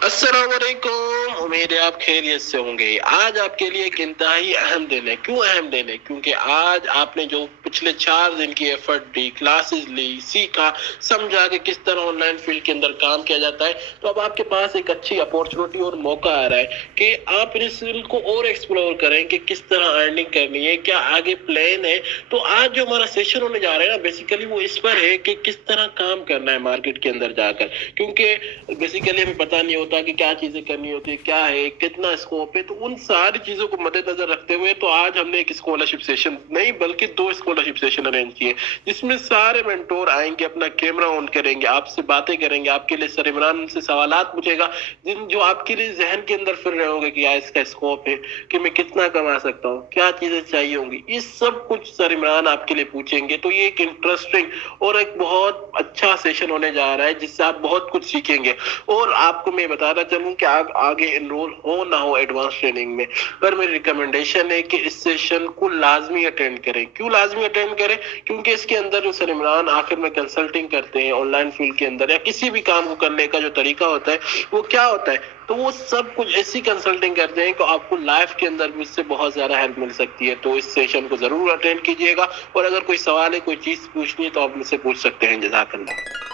अस्सलाम वालेकुम, उम्मीद है आप खैरियत से होंगे। आज आपके लिए एक इंतहाई अहम दिन है। क्यों अहम दिन है? क्योंकि आज आपने जो पिछले 4 दिन की एफर्ट दी, क्लासेस ली, सीखा, समझा कि किस तरह ऑनलाइन फील्ड के अंदर काम किया जाता है, तो अब आपके पास एक अच्छी अपॉर्चुनिटी और मौका आ रहा है कि आप इस फील्ड को और एक्सप्लोर करें कि किस तरह अर्निंग करनी है, क्या आगे प्लान है। तो आज जो हमारा सेशन होने जा रहा है ना, बेसिकली वो इस पर है कि किस तरह काम करना है मार्केट के अंदर जाकर, क्योंकि बेसिकली हमें पता नहीं होता कि क्या चीजें करनी होती है, क्या है, कितना स्कोप है। तो उन सारी चीजों को मद्देनजर रखते हुए तो आज हमने एक स्कॉलरशिप सेशन नहीं बल्कि 2 स्कॉलरशिप सेशन अरेंज किए, जिसमें सारे मेंटोर आएंगे, अपना कैमरा ऑन करेंगे, आपसे बातें करेंगे, आपके लिए सर इमरान से सवालात पूछेगा जिन जो आपके लिए जहन के अंदर फिर रहे होंगे कि यार इसका स्कोप है, कि मैं कितना कमा सकता हूँ, क्या चीजें चाहिए होंगी, ये सब कुछ सर इमरान आपके लिए पूछेंगे। तो ये एक इंटरेस्टिंग और एक बहुत अच्छा सेशन होने जा रहा है जिससे आप बहुत कुछ सीखेंगे। और आपको मैं बताना चाहूँ कि आप आगे एनरोल हो ना हो एडवांस ट्रेनिंग में, पर मेरी रिकमेंडेशन है कि इस सेशन को लाजमी अटेंड करें। क्यों लाजमी अटेंड करें? क्योंकि इसके अंदर जो सर इमरान आखिर में कंसल्टिंग करते हैं ऑनलाइन फील्ड के अंदर या किसी भी काम को करने का जो तरीका होता है वो क्या होता है, तो वो सब कुछ ऐसी कंसल्टिंग करते हैं कि आपको लाइफ के अंदर भी इससे बहुत ज्यादा हेल्प मिल सकती है। तो इस सेशन को जरूर अटेंड कीजिएगा और अगर कोई सवाल है, कोई चीज पूछनी है तो आप मुझसे पूछ सकते हैं। जज़ाकल्लाह।